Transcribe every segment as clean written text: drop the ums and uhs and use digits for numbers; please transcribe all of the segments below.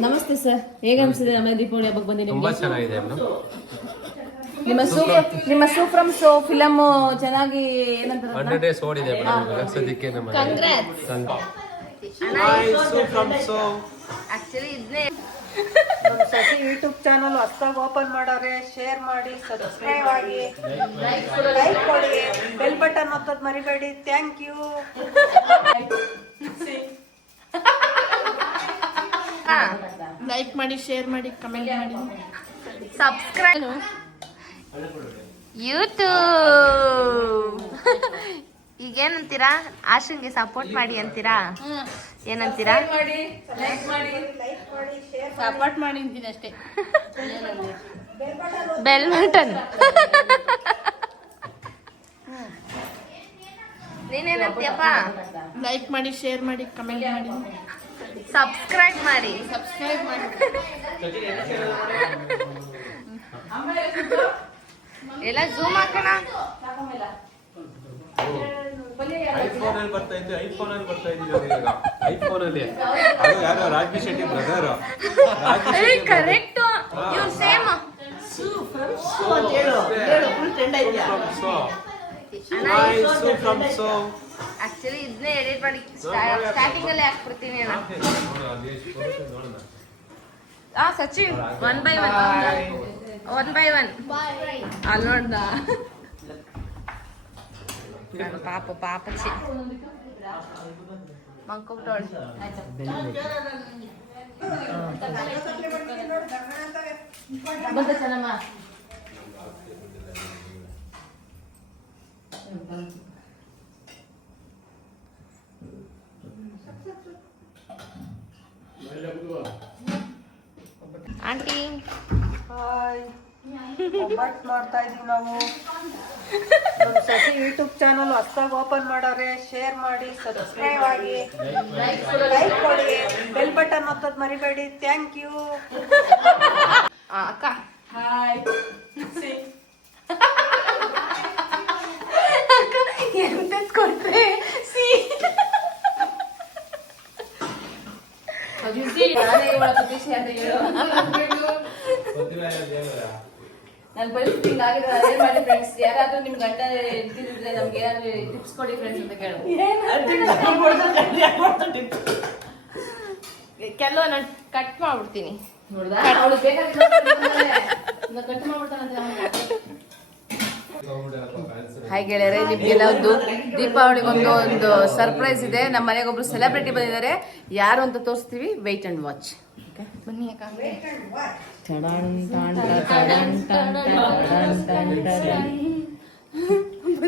ನಮಸ್ತೆ ಸರ್, ಹೇಗೆ ಅನ್ಸಿದೆ ನಮ್ಮ ದೀಪಾವಳಿ ಹಬ್ಬಕ್ಕೆ ಬಂದಿ ತುಂಬಾ ಚೆನ್ನಾಗಿದೆ ಮೇಡಮ್. ನಿಮ್ಮ ಸೂಫ್ರಮ್ ಶೋ ಫಿಲಮ್ ಚೆನ್ನಾಗಿ ಏನಂತಾರೆ 100 days ಓಡಿದೆ ಮೇಡಮ್. ಇವಾಗ ಸದ್ಯಕ್ಕೆ ನಮ್ಮ ಸಸಿ ಯೂಟ್ಯೂಬ್ ಚಾನಲ್ ಹೊಸದಾಗಿ ಓಪನ್ ಮಾಡೋರೆ, ಶೇರ್ ಮಾಡಿ, ಸಬ್ಸ್ಕ್ರೈಬ್ ಆಗಿ, ಲೈಕ್ ಕೊಡಿ, ಬೆಲ್ ಬಟನ್ ಒತ್ತೋದು ಮರಿಬೇಡಿ. Thank you. ಲೈಕ್ ಮಾಡಿ, ಶೇರ್ ಮಾಡಿ, ಕಮೆಂಟ್ ಮಾಡಿ, ಸಬ್ಸ್ಕ್ರೈಬ್ ಯೂಟ್ಯೂಬ್. ಈಗೇನಂತೀರಾ? ಆಶಂಗೆ ಸಪೋರ್ಟ್ ಮಾಡಿ ಅಂತೀರಾ? ಏನಂತೀರಾ? ಸಪೋರ್ಟ್ ಮಾಡಿ ಅಂತೀನಿ ಅಷ್ಟೇ. Bell button. ನೀನೇನಂತೀಯಪ್ಪ? ಲೈಕ್ ಮಾಡಿ, ಶೇರ್ ಮಾಡಿ, ಕಮೆಂಟ್ ಮಾಡಿ, ಸಬ್ಸ್ಕ್ರೈಬ್ ಮಾಡಿ. ಎಲ್ಲ ಝೂಮ್ ಹಾಕೋಣ. ಐಫೋನ್ ಅಲ್ಲಿ ಬರ್ತಾ ಇತ್ತು, ಐಫೋನ್ ಅಲ್ಲಿ ಅದು ಯಾರೋ ರಾಜ್ಬಿ ಶೆಟ್ಟಿ ಬ್ರದರ್. ಕರೆಕ್ಟ್, ಇವ್ರು ಸೇಮ್. ಆಕ್ಚುಲಿ ಇದನ್ನೇ ಎಡಿಟ್ ಮಾಡಿ ಸ್ಟಾರ್ಟಿಂಗ್ ಅಲ್ಲೇ ಹಾಕ್ಬಿಡ್ತೀನಿ ನಾನು. ಸಚಿನ್ 1 by 1 ಅಲ್ಲಿ ನೋಡ್ದ ಪಾಪಚ್ಚಿ ಮಂಕೋಬಿಟ್ಟವಳು. ಬಂದ ಚೆನ್ನಮ್ಮ. ಆಂಟಿ ಹಾಯ್, ಒಬ್ಬಟ್ಟು ಮಾಡ್ತಾ ಇದೀವಿ ನಾವು. ನಮ್ಮ ಸಸಿ ಯೂಟ್ಯೂಬ್ ಚಾನಲ್ ಹೊಸದಾಗಿ ಓಪನ್ ಮಾಡೋರೆ, ಶೇರ್ ಮಾಡಿ, ಸಬ್ಸ್ಕ್ರೈಬ್ ಆಗಿ, ಲೈಕ್ ಕೊಡಿ, ಬೆಲ್ ಬಟನ್ ಒತ್ತೋದು ಮರಿಬೇಡಿ. Thank you. ಅಕ್ಕ ಎಂತ ಕೊಟ್ರೆ ನನ್ನ ಪರಿಸ್ಥಿತಿ ಹಿಂಗಾಗಿದೆ. ಅದೇ ಮಾಡಿ ಫ್ರೆಂಡ್ಸ್, ಯಾರಾದ್ರೂ ನಿಮ್ ಗಂಡ ಇದ್ದಿದ್ರೆ ನಮ್ಗೆ ಏನಾದ್ರು ಟಿಪ್ಸ್ ಕೊಡಿ ಫ್ರೆಂಡ್ಸ್ ಅಂತ ಕೇಳು. ಕೆಲವು ನಾನು ಕಟ್ ಮಾಡ್ಬಿಡ್ತೀನಿ. ನೋಡ್ದಾ, ಅವಳು ಬೇಕಾಗಿಲ್ಲ ಕಟ್ ಮಾಡ್ಬಿಡ್ತಾನಂತೆ. ಹಾಯ್ ಗೆಳೆಯರೆ, ನಿಮ್ಗೆಲ್ಲ ದೀಪಾವಳಿಗೆ ಒಂದು ಸರ್ಪ್ರೈಸ್ ಇದೆ. ನಮ್ಮ ಮನೆಗೆ ಒಬ್ರು ಸೆಲೆಬ್ರಿಟಿ ಬಂದಿದ್ದಾರೆ. ಯಾರು ಅಂತ ತೋರಿಸ್ತೀವಿ, ವೆಯ್ಟ್ ಅಂಡ್ ವಾಚ್. ಬನ್ನಿ ಅಕ್ಕ.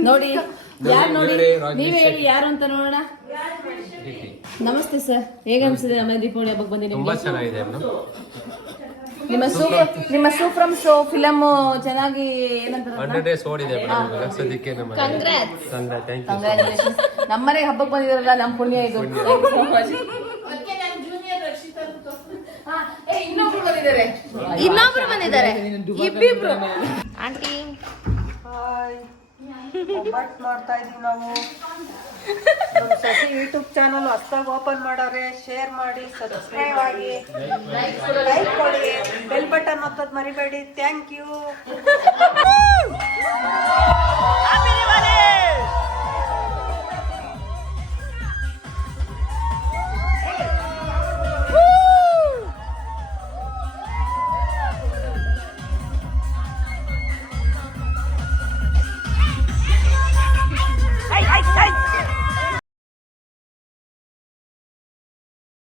ನೋಡಿ ಯಾರು, ನೋಡಿ ನೀವೇ ಹೇಳಿ ಯಾರು ಅಂತ ನೋಡೋಣ. ನಮಸ್ತೆ ಸರ್, ಹೇಗೆ ಅನ್ಸಿದೆ ನಮ್ಮ ದೀಪಾವಳಿ ಹಬ್ಬಕ್ಕೆ ಬಂದಿ ತುಂಬಾ ಚೆನ್ನಾಗಿದೆ ಮೇಡಮ್. ನಿಮ್ಮ ಸೂಫ್ರಮ್ ಶೋ ಫಿಲಮ್ ಚೆನ್ನಾಗಿ ಏನಂತಾರೆ 100 days ಓಡಿದೆ ಮೇಡಮ್. ಇವಾಗ ಸದ್ಯಕ್ಕೆ ನಮ್ಮ ಕಂಗ್ರಾಚುಲೇಷನ್. ನಮ್ಮನೆಗೆ ಹಬ್ಬಕ್ಕೆ ಬಂದಿದಾರಲ್ಲ, ನಮ್ಮ ಪುಣ್ಯ ಇದು. ಇನ್ನೊಬ್ರು ಬಂದಿದ್ದಾರೆ, ಇಬ್ಬಿಬ್ರು. ಆಂಟಿ ಹಾಯ್, ಒಬ್ಬಟ್ಟು ಮಾಡ್ತಾ ಇದೀವಿ ನಾವು. ನಮ್ಮ ಸಸಿ ಯೂಟ್ಯೂಬ್ ಚಾನಲ್ ಹೊಸದಾಗಿ ಓಪನ್ ಮಾಡೋರೆ, ಶೇರ್ ಮಾಡಿ, ಸಬ್ಸ್ಕ್ರೈಬ್ ಆಗಿ, ಲೈಕ್ ಕೊಡಿ, ಬೆಲ್ ಬಟನ್ ಒತ್ತೋದು ಮರಿಬೇಡಿ. Thank you.